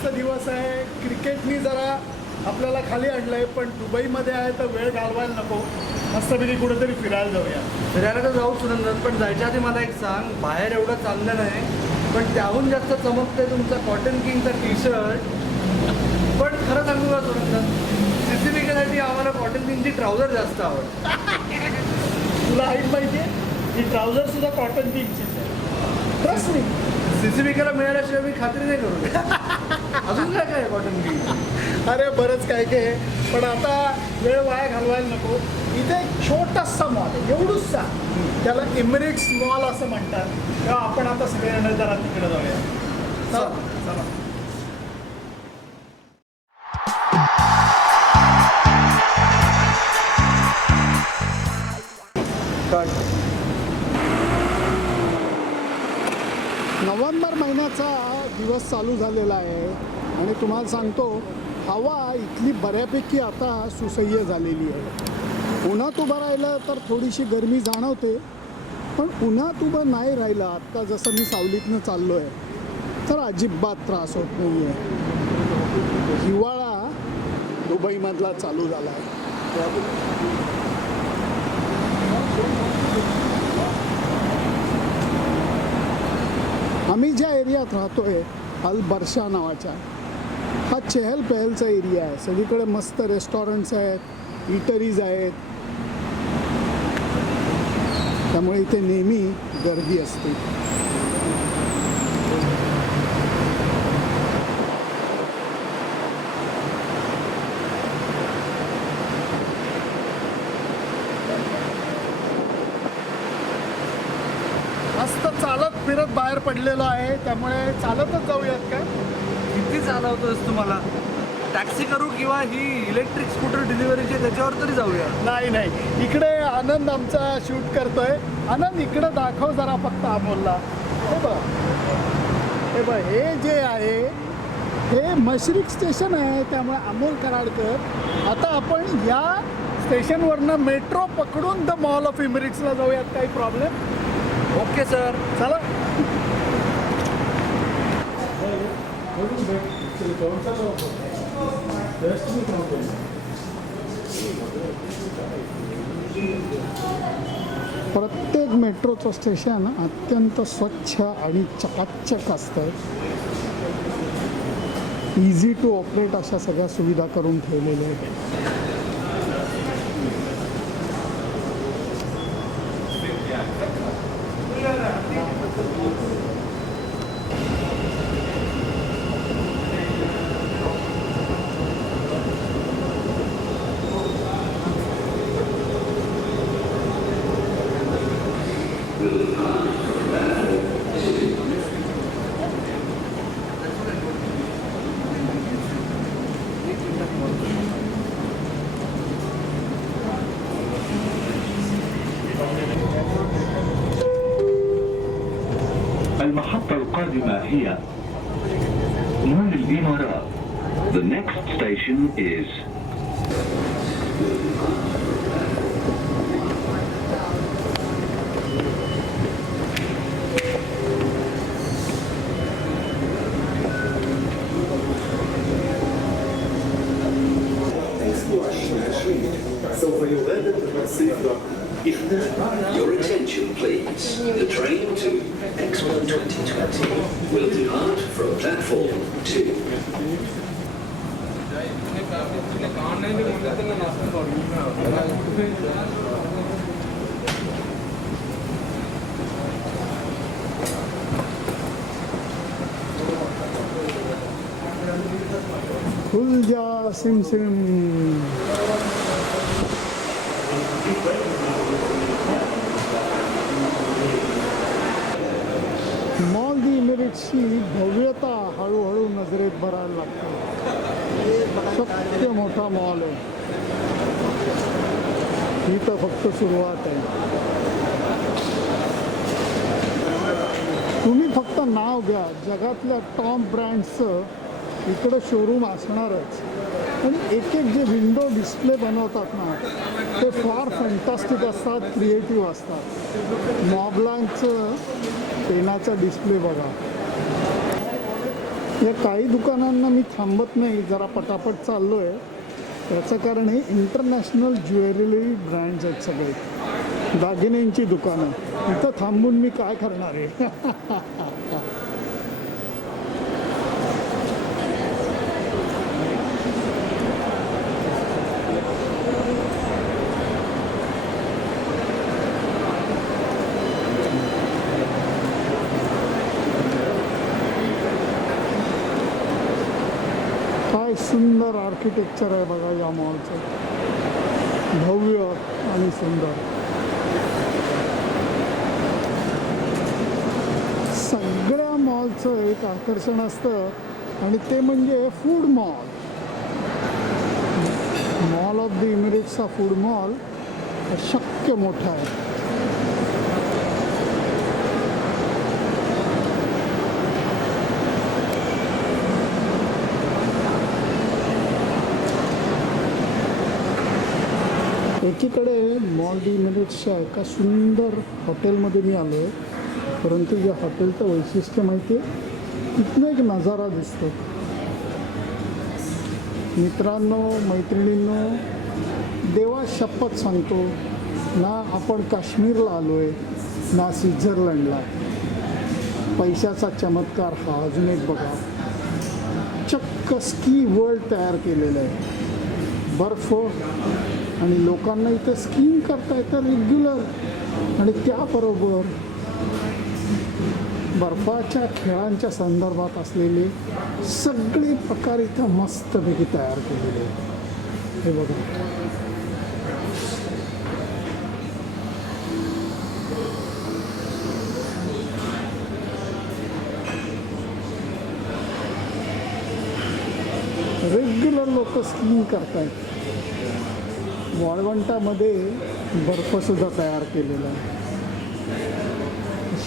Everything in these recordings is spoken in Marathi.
मस्त दिवस आहे. क्रिकेटनी जरा आपल्याला खाली आणलं आहे पण दुबईमध्ये आहे तर वेळ घालवायला नको. मस्तपैकी कुठेतरी फिरायला जाऊया. फिरायला तर जाऊ सुनंदन पण जायच्या आधी मला एक सांग बाहेर एवढं चाललं नाही पण त्याहून जास्त चमकतंय तुमचा कॉटन किंगचा टी शर्ट पण खरं सांगू का सुनंदन स्पेसिफिकसाठी आम्हाला कॉटन किंगची ट्राउझर जास्त आवडते. तुला ऐक माहिती आहे ही ट्राउझर सुद्धा कॉटन किंगचीच आहे. ट्रस्ट मी मिळाल्याशिवाय मी खात्री नाही करू. अजून काय काय कॉटन अरे बरंच काय काय आहे. पण आता वेळ वाया घालवायला नको. इथे एक छोटासा मॉल आहे. एवढूचसा त्याला इमिरेट्स मॉल असं म्हणतात. तेव्हा आपण आता सगळ्यांना जरा तिकडे जाऊया. चला चला. नोव्हेंबर महिन्याचा दिवस चालू झालेला आहे. आणि तुम्हाला सांगतो हवा इथली बऱ्यापैकी आता सुसह्य झालेली आहे. उन्हात उभं राहिलं तर थोडीशी गरमी जाणवते पण उन्हात उभं नाही राहिलं आत्ता जसं मी सावलीतनं चाललो आहे तर अजिबात त्रास होत नाही आहे हिवाळा दुबईमधला चालू झाला आहे आम्ही ज्या एरियात राहतोय अल बर्षा नावाच्या हा चहल पहलचा एरिया आहे. सगळीकडे मस्त रेस्टॉरंट्स आहेत इटरीज आहेत. त्यामुळे इथे नेहमी गर्दी असते. मस्त चालत फिरत बाहेर पडलेलो आहे. त्यामुळे चालतच जाऊयात का किती चालवतोस तुम्हाला टॅक्सी करू किंवा ही इलेक्ट्रिक स्कूटर डिलिव्हरीची त्याच्यावर तरी जाऊया. नाही नाही. इकडे आनंद आमचा शूट करतोय. आनंद इकडे दाखव जरा फक्त अमोलला. हे बघ. हे बघ हे जे आहे हे मशरिक स्टेशन आहे. त्यामुळे अमोल कराडकर आता आपण या स्टेशनवरनं मेट्रो पकडून द मॉल ऑफ इमिरेट्सला जाऊयात. काही प्रॉब्लेम ओके सर. चला. प्रत्येक मेट्रोचं स्टेशन अत्यंत स्वच्छ आणि चकाचक असतं. इझी टू ऑपरेट अशा सगळ्या सुविधा करून ठेवलेल्या आहेत. المحطة القادمة هي مول الإمارات. The next station is 2020 will depart from platform 2. Hulja Sim Sim. सिम भव्यता हळूहळू नजरेत भरायला लागते. शक्य मोठा मॉल आहे. ही तर फक्त सुरुवात आहे. तुम्ही फक्त नाव घ्या. जगातल्या टॉप ब्रँडचं इकडं शोरूम असणारच. पण एक एक जे विंडो डिस्प्ले बनवतात ना ते फार फॅन्टॅस्टिक असतात क्रिएटिव्ह असतात. मॉबलांचं पेनाचा डिस्प्ले बघा. या काही दुकानांना मी थांबत नाही जरा पटापट चाललो आहे याचं कारण हे इंटरनॅशनल ज्वेलरी ब्रँड्स आहेत सगळे. दागिन्यांची दुकानं. इथं थांबून मी काय करणार आहे काय सुंदर आर्किटेक्चर आहे बघा या मॉलचं. भव्य आणि सुंदर. सगळ्या मॉलचं एक आकर्षण असतं आणि ते म्हणजे food mall mall of the इमिरेट्सचा food mall शक्य मोठा आहे. एकीकडे मॉल डी मिनिट्सच्या एका सुंदर हॉटेलमध्ये मी आलो आहे परंतु या हॉटेलचं वैशिष्ट्य माहिती आहे इथनं एक नजारा दिसतो. मित्रांनो मैत्रिणींनो देवा शपथ सांगतो ना आपण काश्मीरला आलो आहे ना स्वित्झर्लंडला. पैशाचा चमत्कार हा अजून एक बघा. चक्क स्की वर्ल्ड तयार केलेलं आहे. बर्फ आणि लोकांना इथं स्कीम करता येतं रेग्युलर आणि त्याबरोबर बर्फाच्या खेळांच्या संदर्भात असलेले सगळे प्रकार इथं मस्तपैकी तयार केलेले हे बघा. रेग्युलर लोक स्कीम करतायत. वाळवंटामध्ये बर्फसुद्धा तयार केलेला आहे.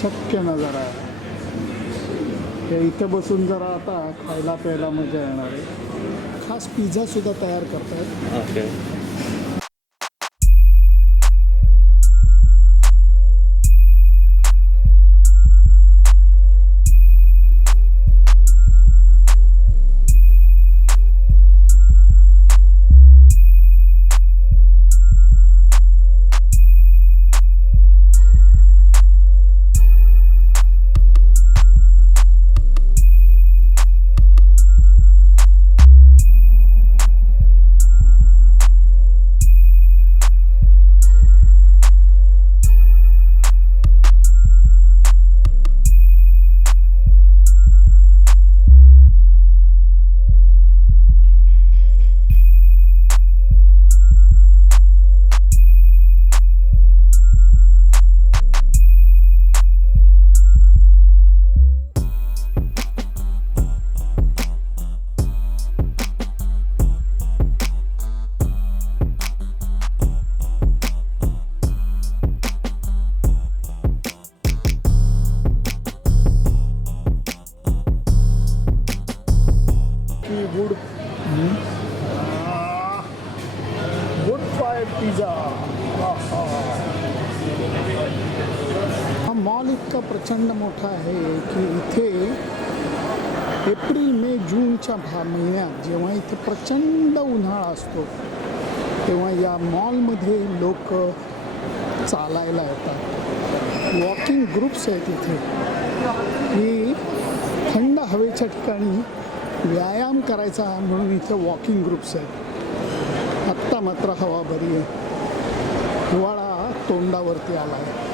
शक्य नजारा आहे इथं बसून जरा आता खायला प्यायला मजा येणार आहे. खास पिझ्झासुद्धा तयार करतायत. इतका प्रचंड मोठा आहे की इथे एप्रिल मे जूनच्या भा महिन्यात जेव्हा इथे प्रचंड उन्हाळा असतो तेव्हा या मॉलमध्ये लोक चालायला येतात. वॉकिंग ग्रुप्स आहेत इथे. ही थंड हवेच्या ठिकाणी व्यायाम करायचा म्हणून इथं वॉकिंग ग्रुप्स आहेत. आत्ता मात्र हवा बरी आहे. हिवाळा तोंडावरती आला आहे